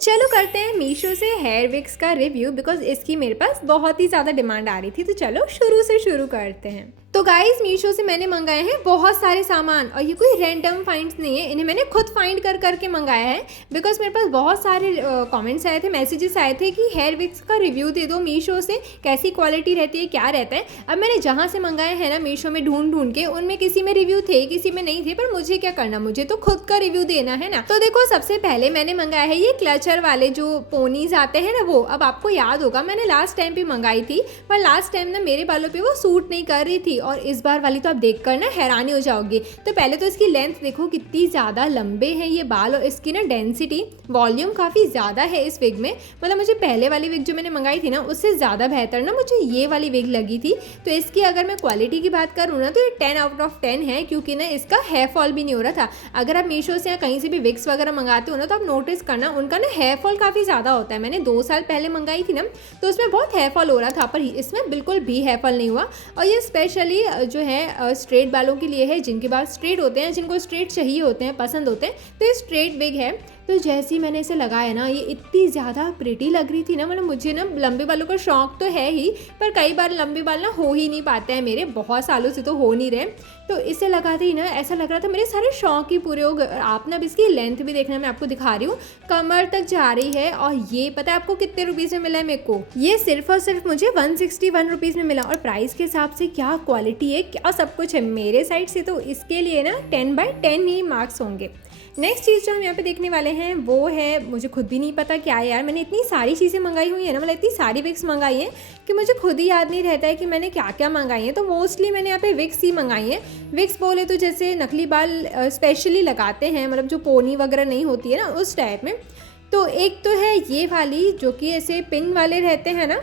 चलो करते हैं मीशो से हेयर विक्स का रिव्यू बिकॉज इसकी मेरे पास बहुत ही ज़्यादा डिमांड आ रही थी। तो चलो शुरू से शुरू करते हैं। तो गाइस मीशो से मैंने मंगाए हैं बहुत सारे सामान और ये कोई रैंडम फाइंड्स नहीं है, इन्हें मैंने खुद फाइंड कर करके मंगाया है बिकॉज मेरे पास बहुत सारे कमेंट्स आए थे, मैसेजेस आए थे कि हेयर विक्स का रिव्यू दे दो मीशो से, कैसी क्वालिटी रहती है, क्या रहता है। अब मैंने जहाँ से मंगाए हैं ना मीशो में ढूंढ ढूंढ के, उनमें किसी में रिव्यू थे किसी में नहीं थे, पर मुझे क्या करना, मुझे तो खुद का रिव्यू देना है ना। तो देखो सबसे पहले मैंने मंगाया है ये क्लचर वाले जो पोनीज आते हैं ना वो। अब आपको याद होगा मैंने लास्ट टाइम भी मंगाई थी, पर लास्ट टाइम ना मेरे बालों पे वो सूट नहीं कर रही थी, और इस बार वाली तो आप देख कर ना हैरानी हो जाओगे। तो पहले तो इसकी लेंथ देखो कितनी ज़्यादा लंबे हैं ये बाल, और इसकी ना डेंसिटी वॉल्यूम काफ़ी ज़्यादा है इस विग में। मतलब मुझे पहले वाली विग जो मैंने मंगाई थी ना उससे ज़्यादा बेहतर ना मुझे ये वाली विग लगी थी। तो इसकी अगर मैं क्वालिटी की बात करूँ ना तो ये 10 आउट ऑफ 10 है, क्योंकि ना इसका हेयर फॉल भी नहीं हो रहा था। अगर आप मीशो से या कहीं से भी विग्स वगैरह मंगाते हो ना तो आप नोटिस करना उनका ना हेयर फॉल काफ़ी ज़्यादा होता है। मैंने 2 साल पहले मंगाई थी ना तो उसमें बहुत हेयर फॉल हो रहा था, पर इसमें बिल्कुल भी हेयर फॉल नहीं हुआ। और ये स्पेशली जो है स्ट्रेट बालों के लिए है, जिनके बाल स्ट्रेट होते हैं, जिनको स्ट्रेट चाहिए होते हैं, पसंद होते हैं, तो ये स्ट्रेट विग है। तो जैसे ही मैंने इसे लगाया ना ये इतनी ज़्यादा प्रिटी लग रही थी ना, मतलब मुझे ना लंबे बालों का शौक तो है ही, पर कई बार लंबे बाल ना हो ही नहीं पाते हैं मेरे, बहुत सालों से तो हो नहीं रहे। तो इसे लगाते ही ना ऐसा लग रहा था मेरे सारे शौक ही पूरे हो गए। आप ना अब इसकी लेंथ भी देखना, मैं आपको दिखा रही हूँ, कमर तक जा रही है। और ये पता है आपको कितने रुपीज़ में मिला है मेरे को? ये सिर्फ और सिर्फ मुझे 161 रुपीज़ में मिला। और प्राइस के हिसाब से क्या क्वालिटी है, क्या सब कुछ है मेरे साइड से, तो इसके लिए ना 10/10 ही मार्क्स होंगे। नेक्स्ट चीज़ जो हम यहाँ पे देखने वाले हैं वो है, मुझे खुद भी नहीं पता क्या है यार, मैंने इतनी सारी चीज़ें मंगाई हुई है ना, मतलब इतनी सारी विक्स मंगाई हैं कि मुझे खुद ही याद नहीं रहता है कि मैंने क्या क्या मंगाई हैं। तो मोस्टली मैंने यहाँ पे विक्स ही मंगाई हैं। विक्स बोले तो जैसे नकली बाल स्पेशली लगाते हैं, मतलब जो पोनी वगैरह नहीं होती है ना उस टाइप में। तो एक तो है ये वाली जो कि ऐसे पिन वाले रहते हैं ना,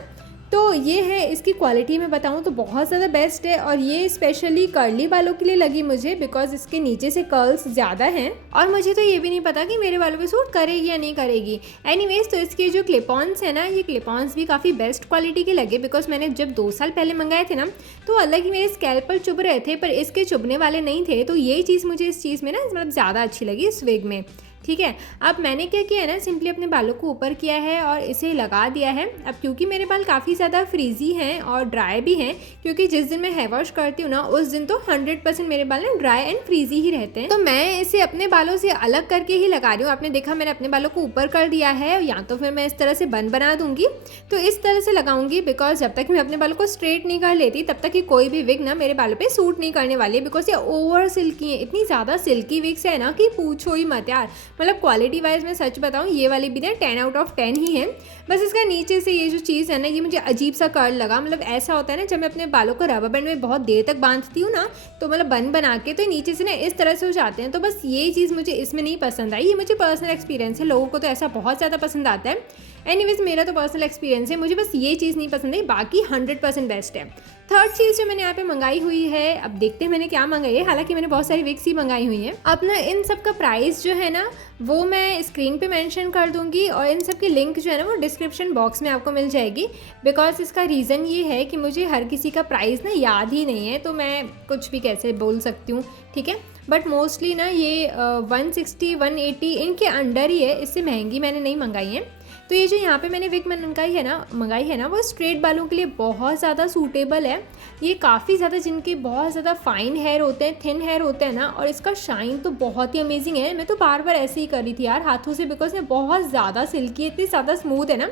तो ये है। इसकी क्वालिटी मैं बताऊँ तो बहुत ज़्यादा बेस्ट है, और ये स्पेशली कर्ली बालों के लिए लगी मुझे बिकॉज इसके नीचे से कर्ल्स ज़्यादा हैं, और मुझे तो ये भी नहीं पता कि मेरे बालों पे सूट करेगी या नहीं करेगी। एनीवेज, तो इसके जो क्लिपॉन्स हैं ना, ये क्लिपॉन्स भी काफ़ी बेस्ट क्वालिटी के लगे बिकॉज मैंने जब 2 साल पहले मंगाए थे ना तो अलग ही मेरे स्कैल्प पर चुभ रहे थे, पर इसके चुभने वाले नहीं थे। तो ये चीज़ मुझे इस चीज़ में ना मतलब ज़्यादा अच्छी लगी इस विग में। ठीक है, अब मैंने क्या किया है ना, सिंपली अपने बालों को ऊपर किया है और इसे लगा दिया है। अब क्योंकि मेरे बाल काफ़ी ज़्यादा फ्रीजी हैं और ड्राई भी हैं, क्योंकि जिस दिन मैं हेयर वॉश करती हूँ ना उस दिन तो 100% मेरे बाल ना ड्राई एंड फ्रीजी ही रहते हैं। तो मैं इसे अपने बालों से अलग करके ही लगा रही हूँ। आपने देखा मैंने अपने बालों को ऊपर कर दिया है, या तो फिर मैं इस तरह से बन बना दूंगी, तो इस तरह से लगाऊंगी बिकॉज जब तक मैं अपने बालों को स्ट्रेट नहीं कर लेती तब तक कि कोई भी विग ना मेरे बालों पे सूट नहीं करने वाली है, बिकॉज ये ओवर सिल्की है, इतनी ज़्यादा सिल्की विग्स है ना कि पूछो ही मत यार। मतलब क्वालिटी वाइज मैं सच बताऊँ ये वाली भी ना 10 आउट ऑफ 10 ही है। बस इसका नीचे से ये जो चीज़ है ना ये मुझे अजीब सा कर्ल लगा। मतलब ऐसा होता है ना जब मैं अपने बालों को रबर बैंड में बहुत देर तक बांधती हूँ ना, तो मतलब बन बना के तो नीचे से ना इस तरह से हो जाते हैं। तो बस ये चीज़ मुझे इसमें नहीं पसंद आई, ये मुझे पर्सनल एक्सपीरियंस है, लोगों को तो ऐसा बहुत ज़्यादा पसंद आता है। एनीवेज मेरा तो पर्सनल एक्सपीरियंस है, मुझे बस ये चीज़ नहीं पसंद है, बाकी 100% बेस्ट है। थर्ड चीज़ जो मैंने यहाँ पे मंगाई हुई है, अब देखते हैं मैंने क्या मंगाई है, हालांकि मैंने बहुत सारी विक्स ही मंगाई हुई हैं। अब ना इन सब का प्राइस जो है ना वो मैं स्क्रीन पे मेंशन कर दूंगी, और इन सब की लिंक जो है ना वो डिस्क्रिप्शन बॉक्स में आपको मिल जाएगी। बिकॉज इसका रीज़न ये है कि मुझे हर किसी का प्राइस ना याद ही नहीं है, तो मैं कुछ भी कैसे बोल सकती हूँ, ठीक है। बट मोस्टली ना ये 160 180 इनके अंडर ही है, इससे महंगी मैंने नहीं मंगाई है। तो ये जो यहाँ पे मैंने विग मंगाई है ना वो स्ट्रेट बालों के लिए बहुत ज़्यादा सूटेबल है। ये काफ़ी ज़्यादा जिनके बहुत ज़्यादा फाइन हेयर होते हैं, थिन हेयर होते हैं ना, और इसका शाइन तो बहुत ही अमेजिंग है। मैं तो बार बार ऐसे ही कर रही थी यार हाथों से, बिकॉज ये बहुत ज़्यादा सिल्की, इतनी ज़्यादा स्मूथ है ना।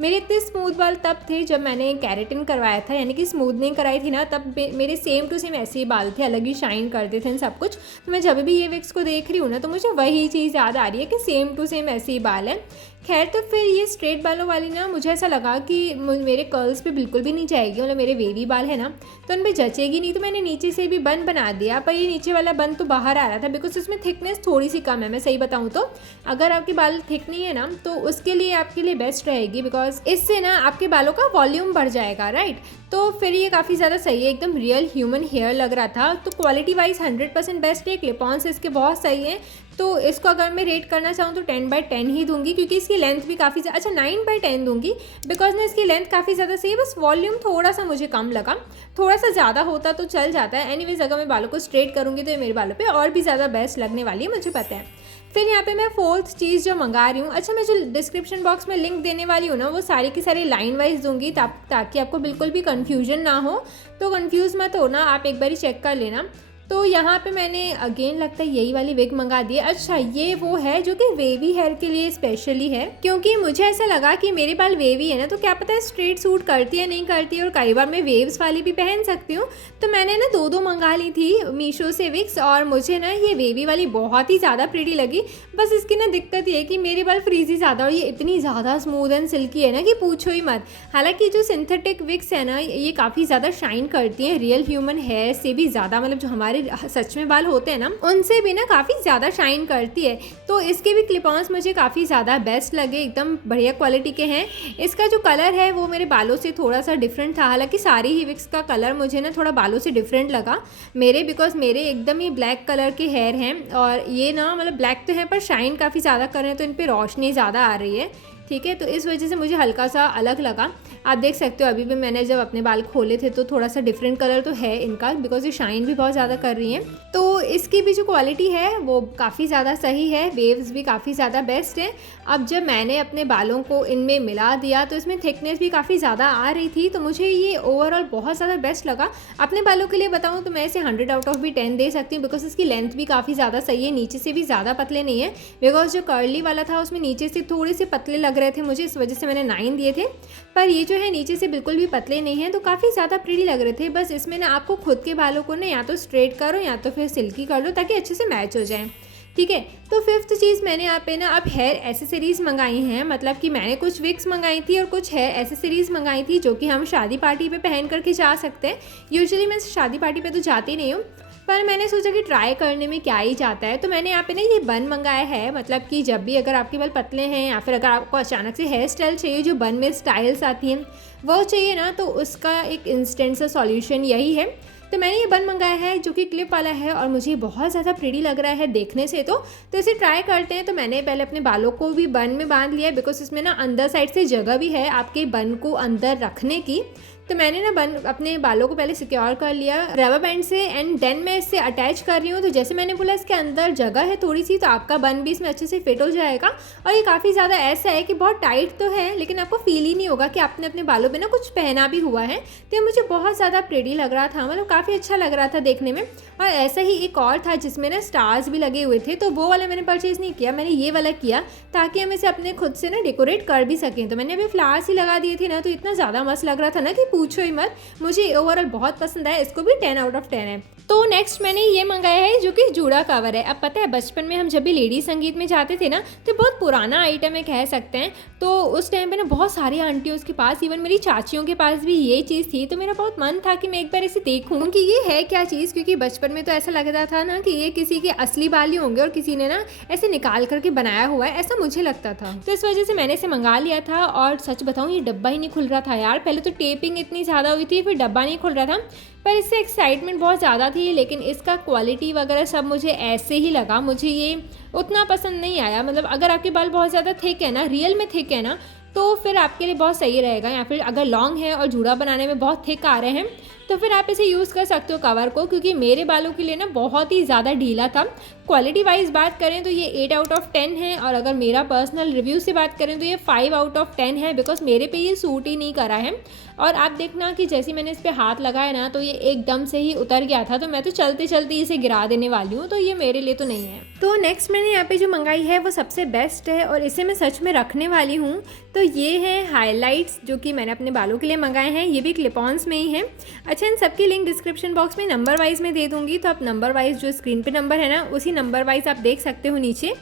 मेरे इतने स्मूथ बाल तब थे जब मैंने कैरेटिन करवाया था, यानी कि स्मूथनिंग कराई थी ना, तब मेरे सेम टू सेम ऐसे ही बाल थे, अलग ही शाइन करते थे सब कुछ। तो मैं जब भी ये विग्स को देख रही हूँ ना तो मुझे वही चीज़ याद आ रही है कि सेम टू सेम ऐसे ही बाल है। खैर, तो फिर ये स्ट्रेट बालों वाली ना मुझे ऐसा लगा कि मेरे कर्ल्स पे बिल्कुल भी नहीं जाएगी, मतलब मेरे वेवी बाल है ना तो उन पर जचेगी नहीं, तो मैंने नीचे से भी बन बना दिया। पर ये नीचे वाला बन तो बाहर आ रहा था बिकॉज उसमें थिकनेस थोड़ी सी कम है। मैं सही बताऊँ तो अगर आपके बाल थिक नहीं है ना तो उसके लिए आपके लिए बेस्ट रहेगी, बिकॉज इससे ना आपके बालों का वॉल्यूम बढ़ जाएगा, राइट। तो फिर ये काफ़ी ज़्यादा सही है, एकदम रियल ह्यूमन हेयर लग रहा था। तो क्वालिटी वाइज 100% बेस्ट है, क्लिपॉन्स इसके बहुत सही हैं। तो इसको अगर मैं रेट करना चाहूँ तो 10/10 ही दूंगी, क्योंकि इसकी लेंथ भी काफ़ी अच्छा 9/10 दूंगी, बिकॉज ना इसकी लेंथ काफ़ी ज़्यादा सही है। बस वॉल्यूम थोड़ा सा मुझे कम लगा, थोड़ा सा ज़्यादा होता तो चल जाता है। एनीवेज अगर मैं बालों को स्ट्रेट करूँगी तो ये मेरे बालों पे और भी ज़्यादा बेस्ट लगने वाली है, मुझे पता है। फिर यहाँ पे मैं फोर्थ चीज़ जो मंगा रही हूँ, अच्छा मैं जो डिस्क्रिप्शन बॉक्स में लिंक देने वाली हूँ ना वो सारी की सारी लाइन वाइज दूंगी ताकि आपको बिल्कुल भी कन्फ्यूजन ना हो। तो कन्फ्यूज़ मत हो ना, आप एक बार ही चेक कर लेना। तो यहाँ पे मैंने अगेन लगता है यही वाली विग मंगा दी है। अच्छा ये वो है जो कि वेवी हेयर के लिए स्पेशली है, क्योंकि मुझे ऐसा लगा कि मेरे बाल वेवी है ना, तो क्या पता है स्ट्रेट सूट करती है नहीं करती है, और कई बार मैं वेव्स वाली भी पहन सकती हूँ। तो मैंने ना दो मंगा ली थी मीशो से विग्स, और मुझे ना ये वेवी वाली बहुत ही ज़्यादा प्रीटी लगी। बस इसकी ना दिक्कत ये है कि मेरे बाल फ्रीजी ज़्यादा, और ये इतनी ज़्यादा स्मूथ एंड सिल्की है ना कि पूछो ही मत। हालांकि जो सिंथेटिक विग्स है ना ये काफ़ी ज़्यादा शाइन करती हैं रियल ह्यूमन हेयर से भी ज़्यादा, मतलब जो हमारे सच में बाल होते हैं ना उनसे भी ना काफ़ी ज़्यादा शाइन करती है। तो इसके भी क्लिप ऑन्स मुझे काफ़ी ज़्यादा बेस्ट लगे, एकदम बढ़िया क्वालिटी के हैं। इसका जो कलर है वो मेरे बालों से थोड़ा सा डिफरेंट था, हालांकि सारी ही विक्स का कलर मुझे ना थोड़ा बालों से डिफरेंट लगा मेरे, बिकॉज मेरे एकदम ही ब्लैक कलर के हेयर हैं, और ये ना मतलब ब्लैक तो है पर शाइन काफ़ी ज़्यादा कर रहे हैं, तो इन पर रोशनी ज़्यादा आ रही है, ठीक है। तो इस वजह से मुझे हल्का सा अलग लगा। आप देख सकते हो अभी भी मैंने जब अपने बाल खोले थे तो थोड़ा सा डिफरेंट कलर तो है इनका, बिकॉज ये शाइन भी बहुत ज़्यादा कर रही हैं। तो इसकी भी जो क्वालिटी है वो काफ़ी ज़्यादा सही है, वेव्स भी काफ़ी ज़्यादा बेस्ट है। अब जब मैंने अपने बालों को इनमें मिला दिया तो इसमें थिकनेस भी काफ़ी ज़्यादा आ रही थी, तो मुझे ये ओवरऑल बहुत ज़्यादा बेस्ट लगा। अपने बालों के लिए बताऊँ तो मैं इसे 100 आउट ऑफ भी 10 दे सकती हूँ, बिकॉज इसकी लेंथ भी काफ़ी ज़्यादा सही है, नीचे से भी ज़्यादा पतले नहीं है। बिकॉज जो कर्ली वाला था उसमें नीचे से थोड़े से पतले लग रहे थे मुझे, इस वजह से मैंने 9 दिए थे, पर ये जो है नीचे से बिल्कुल भी पतले नहीं हैं, तो काफ़ी ज़्यादा प्रीटी लग रहे थे। बस इसमें ना आपको खुद के बालों को ना या तो स्ट्रेट करो या तो फिर सिल्की कर लो ताकि अच्छे से मैच हो जाए, ठीक है। तो फिफ्थ चीज़ मैंने यहाँ पे ना अब हेयर एसेसरीज़ मंगाई हैं, मतलब कि मैंने कुछ विग्स मंगाई थी और कुछ हेयर एसेसरीज़ मंगाई थी जो कि हम शादी पार्टी पे पहन करके जा सकते हैं। यूजुअली मैं शादी पार्टी पे तो जाती नहीं हूँ, पर मैंने सोचा कि ट्राई करने में क्या ही जाता है। तो मैंने यहाँ पे ना ये बन मंगाया है, मतलब कि जब भी अगर आपके बाल पतले हैं या फिर अगर आपको अचानक से हेयर स्टाइल चाहिए जो बन में स्टाइल्स आती हैं वो चाहिए ना, तो उसका एक इंस्टेंट सा सॉल्यूशन यही है। तो मैंने ये बन मंगाया है जो कि क्लिप वाला है, और मुझे बहुत ज़्यादा प्रीटी लग रहा है देखने से। तो इसे ट्राई करते हैं। तो मैंने पहले अपने बालों को भी बन में बांध लिया, बिकॉज इसमें ना अंदर साइड से जगह भी है आपके बन को अंदर रखने की। तो मैंने ना बन अपने बालों को पहले सिक्योर कर लिया रबर बैंड से, एंड देन मैं इससे अटैच कर रही हूँ। तो जैसे मैंने बोला इसके अंदर जगह है थोड़ी सी, तो आपका बन भी इसमें अच्छे से फिट हो जाएगा। और ये काफ़ी ज़्यादा ऐसा है कि बहुत टाइट तो है लेकिन आपको फील ही नहीं होगा कि आपने अपने बालों पे ना कुछ पहना भी हुआ है। तो ये मुझे बहुत ज़्यादा प्रीटी लग रहा था, मतलब काफ़ी अच्छा लग रहा था देखने में। और ऐसा ही एक और था जिसमें ना स्टार्स भी लगे हुए थे, तो वो वाला मैंने परचेज़ नहीं किया, मैंने ये वाला किया ताकि हम इसे अपने खुद से ना डेकोरेट कर भी सकें। तो मैंने अभी फ्लावर्स ही लगा दिए थे ना, तो इतना ज़्यादा मस्त लग रहा था ना कि पूछो ही मत। मुझे ओवरऑल बहुत पसंद आया, इसको भी 10 आउट ऑफ 10 है। तो नेक्स्ट मैंने ये मंगाया है जो कि जूड़ा कवर है। अब पता है बचपन में हम जब भी लेडी संगीत में जाते थे ना, तो बहुत पुराना आइटम है कह सकते हैं। तो उस टाइम पे ना बहुत सारी आंटियों के पास, इवन मेरी चाचियों के पास भी ये चीज़ थी। तो मेरा बहुत मन था कि मैं एक बार इसे देखूँ कि ये है क्या चीज़, क्योंकि बचपन में तो ऐसा लगता था ना कि ये किसी के असली बाल ही होंगे और किसी ने ना ऐसे निकाल करके बनाया हुआ है, ऐसा मुझे लगता था। तो इस वजह से मैंने इसे मंगा लिया था। और सच बताऊँ ये डब्बा ही नहीं खुल रहा था यार, पहले तो टेपिंग इतनी ज़्यादा हुई थी, फिर डब्बा नहीं खुल रहा था। पर इससे एक्साइटमेंट बहुत ज़्यादा थी, लेकिन इसका क्वालिटी वगैरह सब मुझे ऐसे ही लगा, मुझे ये उतना पसंद नहीं आया। मतलब अगर आपके बाल बहुत ज़्यादा थिक है ना, रियल में थिक है ना, तो फिर आपके लिए बहुत सही रहेगा। या फिर अगर लॉन्ग है और जूड़ा बनाने में बहुत थिक आ रहे हैं तो फिर आप इसे यूज़ कर सकते हो कवर को, क्योंकि मेरे बालों के लिए ना बहुत ही ज़्यादा ढीला था। क्वालिटी वाइज बात करें तो ये 8 आउट ऑफ 10 है, और अगर मेरा पर्सनल रिव्यू से बात करें तो ये 5 आउट ऑफ 10 है, बिकॉज मेरे पे ये सूट ही नहीं करा है। और आप देखना कि जैसे मैंने इस पर हाथ लगाया ना तो ये एकदम से ही उतर गया था, तो मैं तो चलते चलते इसे गिरा देने वाली हूँ, तो ये मेरे लिए तो नहीं है। तो नेक्स्ट मैंने यहाँ पे जो मंगाई है वो सबसे बेस्ट है और इसे मैं सच में रखने वाली हूँ। तो ये है हाइलाइट्स जो कि मैंने अपने बालों के लिए मंगाए हैं, ये भी क्लिप ऑन्स में ही है। अच्छा, इन सबकी लिंक डिस्क्रिप्शन बॉक्स में नंबर वाइज में दे दूँगी, तो आप नंबर वाइज जो स्क्रीन पे नंबर है ना उसी नंबर वाइज आप देख सकते हो नीचे।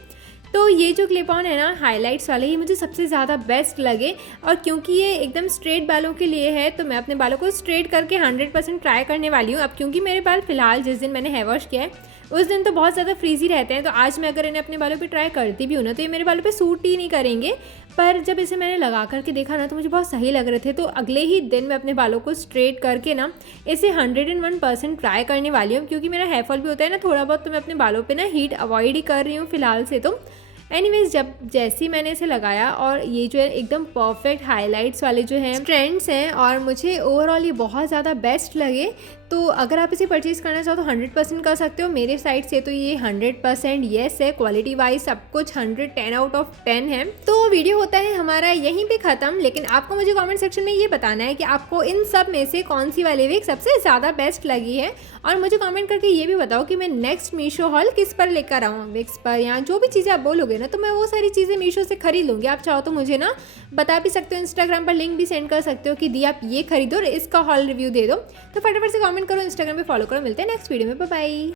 तो ये जो क्लिप ऑन है ना हाइलाइट्स वाले, ये मुझे सबसे ज़्यादा बेस्ट लगे। और क्योंकि ये एकदम स्ट्रेट बालों के लिए है तो मैं अपने बालों को स्ट्रेट करके 100% ट्राई करने वाली हूँ। अब क्योंकि मेरे बाल फिलहाल जिस दिन मैंने हेयर वॉश किया है उस दिन तो बहुत ज़्यादा फ्रीजी रहते हैं, तो आज मैं अगर इन्हें अपने बालों पे ट्राई करती भी हूँ ना तो ये मेरे बालों पे सूट ही नहीं करेंगे। पर जब इसे मैंने लगा करके देखा ना तो मुझे बहुत सही लग रहे थे, तो अगले ही दिन मैं अपने बालों को स्ट्रेट करके ना इसे 101% ट्राई करने वाली हूँ। क्योंकि मेरा हेयर फॉल भी होता है ना थोड़ा बहुत, तो मैं अपने बालों पे ना हीट अवॉइड ही कर रही हूँ फ़िलहाल से। तो एनीवेज जैसे ही मैंने इसे लगाया और ये जो है एकदम परफेक्ट हाइलाइट्स वाले जो हैं ट्रेंड्स हैं और मुझे ओवरऑल ये बहुत ज़्यादा बेस्ट लगे। तो अगर आप इसे परचेज़ करना चाहो तो 100% कर सकते हो। मेरे साइड से तो ये 100% येस है। क्वालिटी वाइज सब कुछ 110 आउट ऑफ 10 है। तो वीडियो होता है हमारा यहीं पे ख़त्म, लेकिन आपको मुझे कमेंट सेक्शन में ये बताना है कि आपको इन सब में से कौन सी वाली विग सबसे ज़्यादा बेस्ट लगी है। और मुझे कमेंट करके ये भी बताओ कि मैं नेक्स्ट मीशो हॉल किस पर लेकर आऊँ, विग्स पर या जो भी चीज़ें आप बोलोगे ना, तो मैं वो सारी चीज़ें मीशो से खरीद लूँगी। आप चाहो तो मुझे ना बता भी सकते हो, इंस्टाग्राम पर लिंक भी सेंड कर सकते हो कि दी आप ये खरीदो और इसका हॉल रिव्यू दे दो। तो फटाफट से कमेंट करो, इंस्टाग्राम पे फॉलो करो। मिलते हैं नेक्स्ट वीडियो में, बाय बाय।